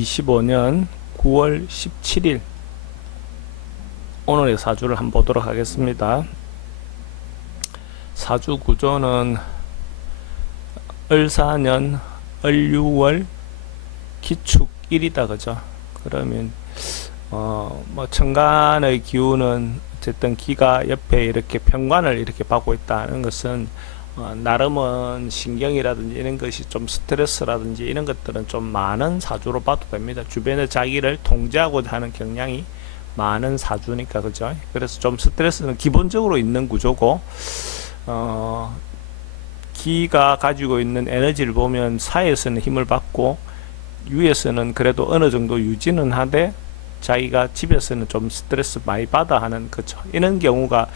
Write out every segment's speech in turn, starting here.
2025년 9월 17일 오늘의 사주를 한번 보도록 하겠습니다. 사주 구조는 을사년 을유월 기축일이다 그죠. 그러면 뭐 천간의 기운은 어쨌든 기가 옆에 이렇게 편관을 이렇게 받고 있다는 것은 나름은 신경이라든지 이런 것이 좀 스트레스라든지 이런 것들은 좀 많은 사주로 봐도 됩니다. 주변에 자기를 통제하고자 하는 경향이 많은 사주니까 그죠. 그래서 좀 스트레스는 기본적으로 있는 구조고 기가 가지고 있는 에너지를 보면 사에서는 힘을 받고 유에서는 그래도 어느 정도 유지는 하되 자기가 집에서는 좀 스트레스 많이 받아 하는 거죠. 이런 경우가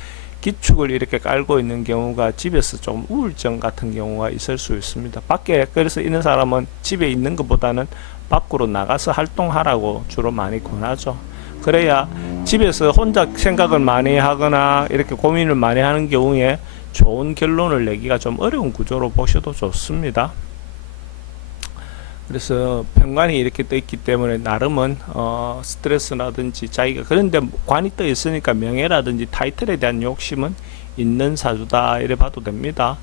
기축을 이렇게 깔고 있는 경우가 집에서 좀 우울증 같은 경우가 있을 수 있습니다. 밖에 그래서 있는 사람은 집에 있는 것보다는 밖으로 나가서 활동하라고 주로 많이 권하죠. 그래야 집에서 혼자 생각을 많이 하거나 이렇게 고민을 많이 하는 경우에 좋은 결론을 내기가 좀 어려운 구조로 보셔도 좋습니다. 그래서 편관이 이렇게 떠 있기 때문에 나름은 스트레스라든지 자기가 그런데 관이 떠 있으니까 명예라든지 타이틀에 대한 욕심은 있는 사주다 이래 봐도 됩니다.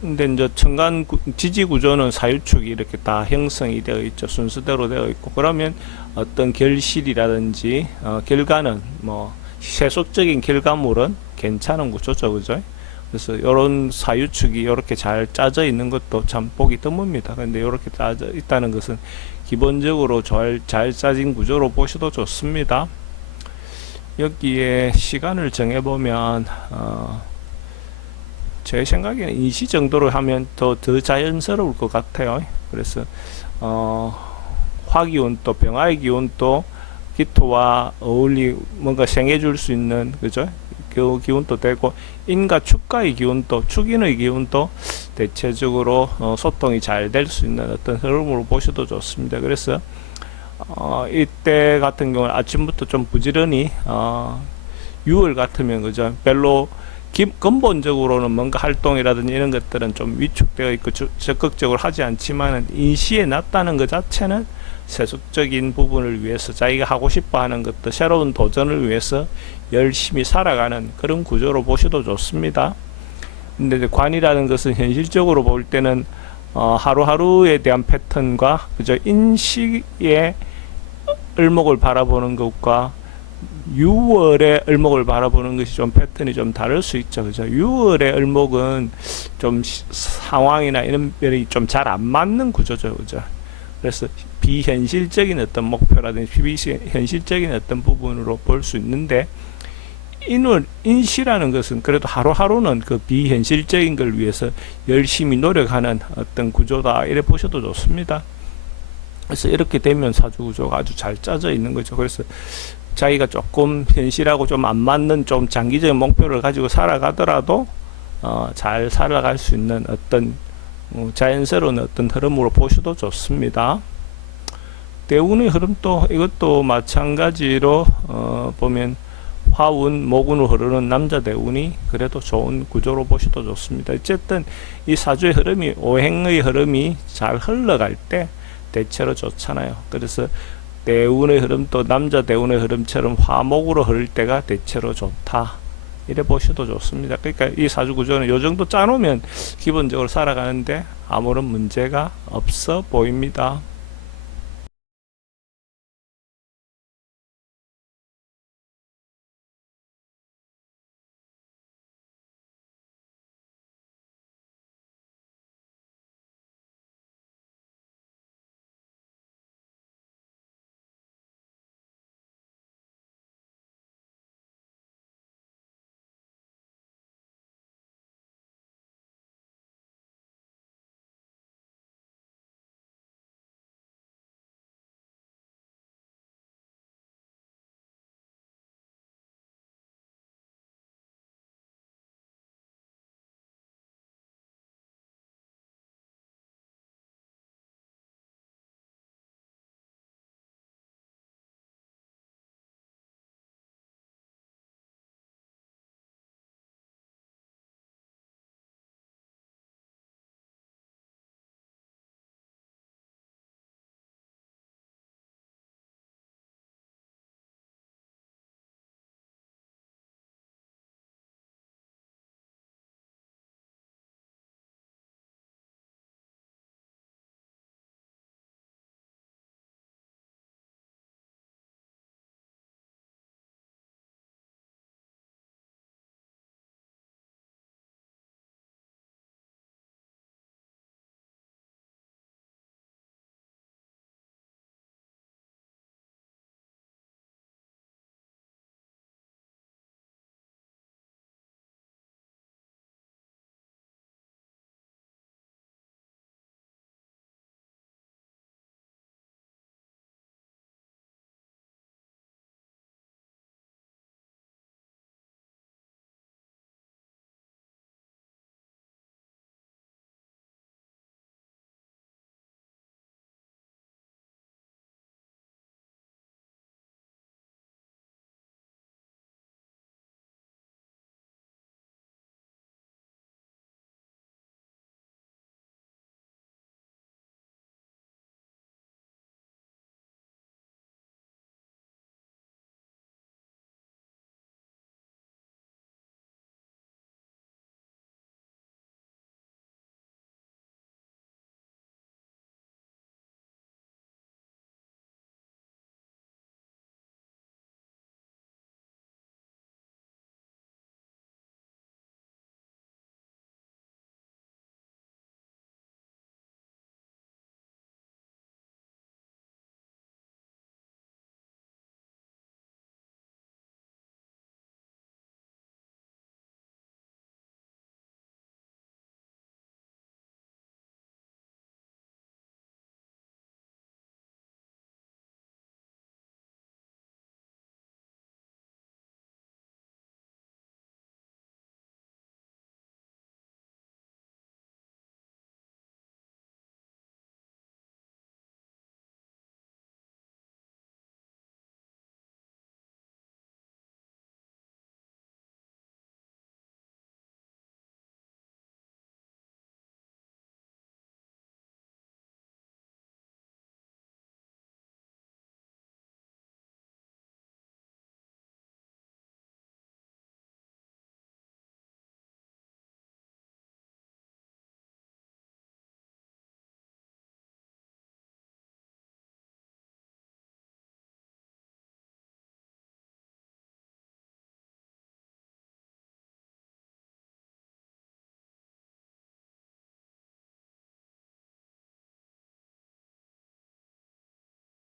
근데 이제 천간 지지 구조는 사유축이 이렇게 다 형성이 되어 있죠. 순서대로 되어 있고 그러면 어떤 결실이라든지 결과는 뭐 세속적인 결과물은 괜찮은 구조죠, 그죠? 그래서 이런 사유축이 이렇게 잘 짜져 있는 것도 참 보기 드뭅니다. 근데 이렇게 짜져 있다는 것은 기본적으로 잘 짜진 구조로 보셔도 좋습니다. 여기에 시간을 정해보면 제 생각에는 인시 정도로 하면 더 자연스러울 것 같아요. 그래서 화기운도 병화의 기운도 기토와 뭔가 생해줄 수 있는 그죠? 그 기운도 되고 인과 축과의 기운도 축인의 기운도 대체적으로 소통이 잘 될 수 있는 어떤 흐름으로 보셔도 좋습니다. 그래서 이때 같은 경우는 아침부터 좀 부지런히 6월 같으면 그죠 별로 근본적으로는 뭔가 활동이라든지 이런 것들은 좀 위축되어 있고 적극적으로 하지 않지만 인시에 났다는 것 자체는 세속적인 부분을 위해서 자기가 하고 싶어 하는 것도 새로운 도전을 위해서 열심히 살아가는 그런 구조로 보셔도 좋습니다. 근데 관이라는 것은 현실적으로 볼 때는 하루하루에 대한 패턴과 그저 인식의 을목을 바라보는 것과 6월의 을목을 바라보는 것이 좀 패턴이 좀 다를 수 있죠. 그죠? 6월의 을목은 좀 상황이나 이런 면이 좀 잘 안 맞는 구조죠. 그죠? 그래서 비현실적인 어떤 목표라든지 비현실적인 어떤 부분으로 볼 수 있는데 인시라는 것은 그래도 하루하루는 그 비현실적인 걸 위해서 열심히 노력하는 어떤 구조다 이래 보셔도 좋습니다. 그래서 이렇게 되면 사주 구조가 아주 잘 짜져 있는 거죠. 그래서 자기가 조금 현실하고 좀 안 맞는 좀 장기적인 목표를 가지고 살아가더라도 잘 살아갈 수 있는 어떤 자연스러운 어떤 흐름으로 보셔도 좋습니다. 대운의 흐름도 이것도 마찬가지로 보면 화운, 목운으로 흐르는 남자 대운이 그래도 좋은 구조로 보셔도 좋습니다. 어쨌든 이 사주의 흐름이 오행의 흐름이 잘 흘러갈 때 대체로 좋잖아요. 그래서 대운의 흐름도 남자 대운의 흐름처럼 화목으로 흐를 때가 대체로 좋다 이래 보셔도 좋습니다. 그러니까 이 사주 구조는 요 정도 짜놓으면 기본적으로 살아가는데 아무런 문제가 없어 보입니다.